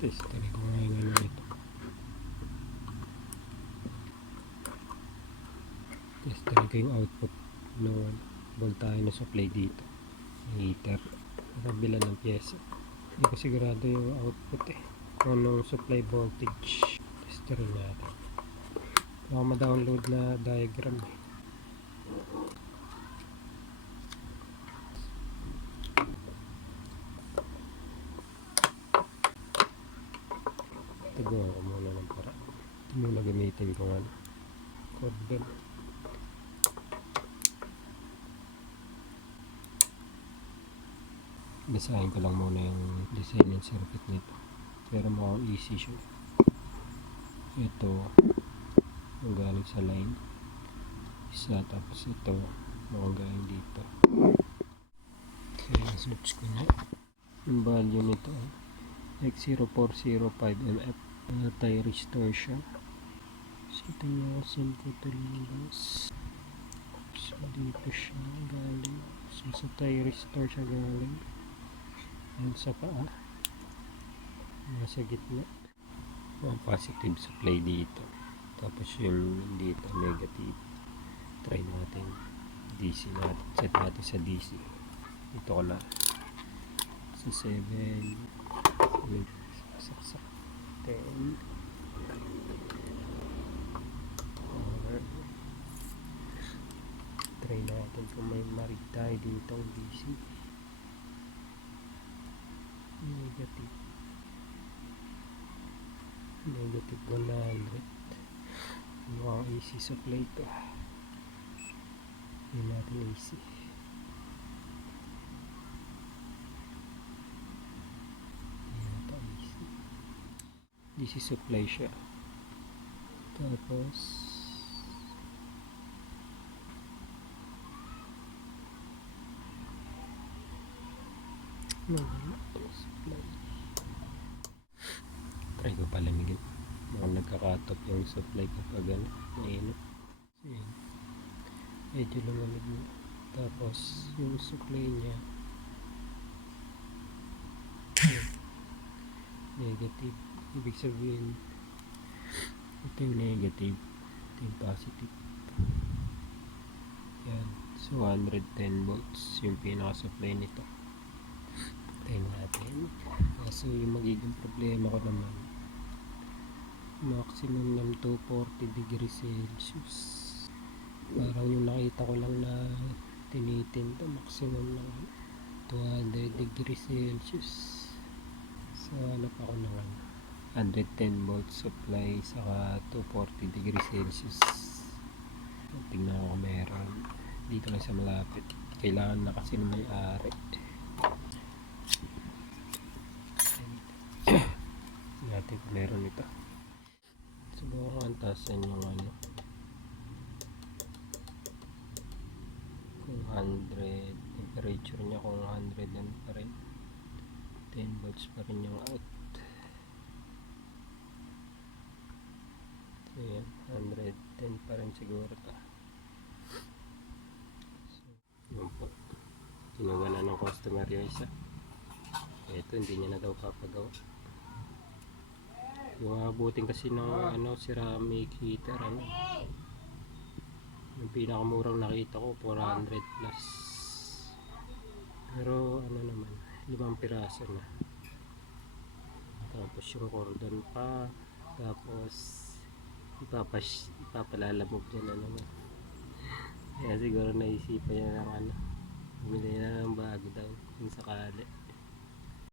Tester ko ngayon ano ito. Tester ko yung output ng voltahe na supply dito. Heater. Nakabila ng pyesa. Hindi ko sigurado yung output kung anong supply voltage. Tester natin. Baka ma-download na diagram Tagawa ko muna ng para. Ito muna gamitin ko nga cordon. Basahin ko lang muna yung design ng circuit nito. Pero mukhang easy siya. Ito yung galing sa line. Isa, tapos ito mukhang galing dito. Kaya search ko na yung value nito. X0405MF. Anti-restore siya. So ito yung simple to lumabas. So dito siya galing. So sa anti-restore siya galing. Ayan sa paa. Nasa gitna. Ang positive supply dito. Tapos yung dito negative. Try natin DC natin. Set natin sa DC. Ito ko na. Sa 7. Saksak. 10. Try natin kung may marig tayo dito ang DC. Negative 100. Mukhang AC supply ito. Hindi natin AC. DC supply siya. Tapos supply. Try ko palamigin. Mukhang nagkakatop yung supply kapag mainit. Medyo lumalig na. Tapos yung supply niya negative. Ibig sabihin ito yung negative, ito yung positive. Yan. So 110 volts yung pinaka-supply nito. Tayo natin. Kaso yung magiging problema ko naman, maximum ng 240 degrees Celsius. Parang yung nakita ko lang na tinitin to, maximum ng 200 degrees Celsius. So hanap ako ng 110 volts supply saka 240 degrees Celsius. Tingnan ko kung meron dito lang sa malapit. Kailangan na kasi ng may-ari. Natin kung meron ito. Subukan antasan yung kung 100 temperature nya, kung 100 pa rin, 10 volts pa rin yung out. So yan, 110 pa rin siguro ito. So yun po, ginawa na ng customer yung isa. Ito hindi niya na daw papagawa. Yung abutin kasi ng ceramic heater, yung pinakamurang nakita ko 400 plus, pero naman 5 piraso na. Tapos yung cordon pa, tapos ipapalalamog niya na naman. Kaya siguro naisipan niya ng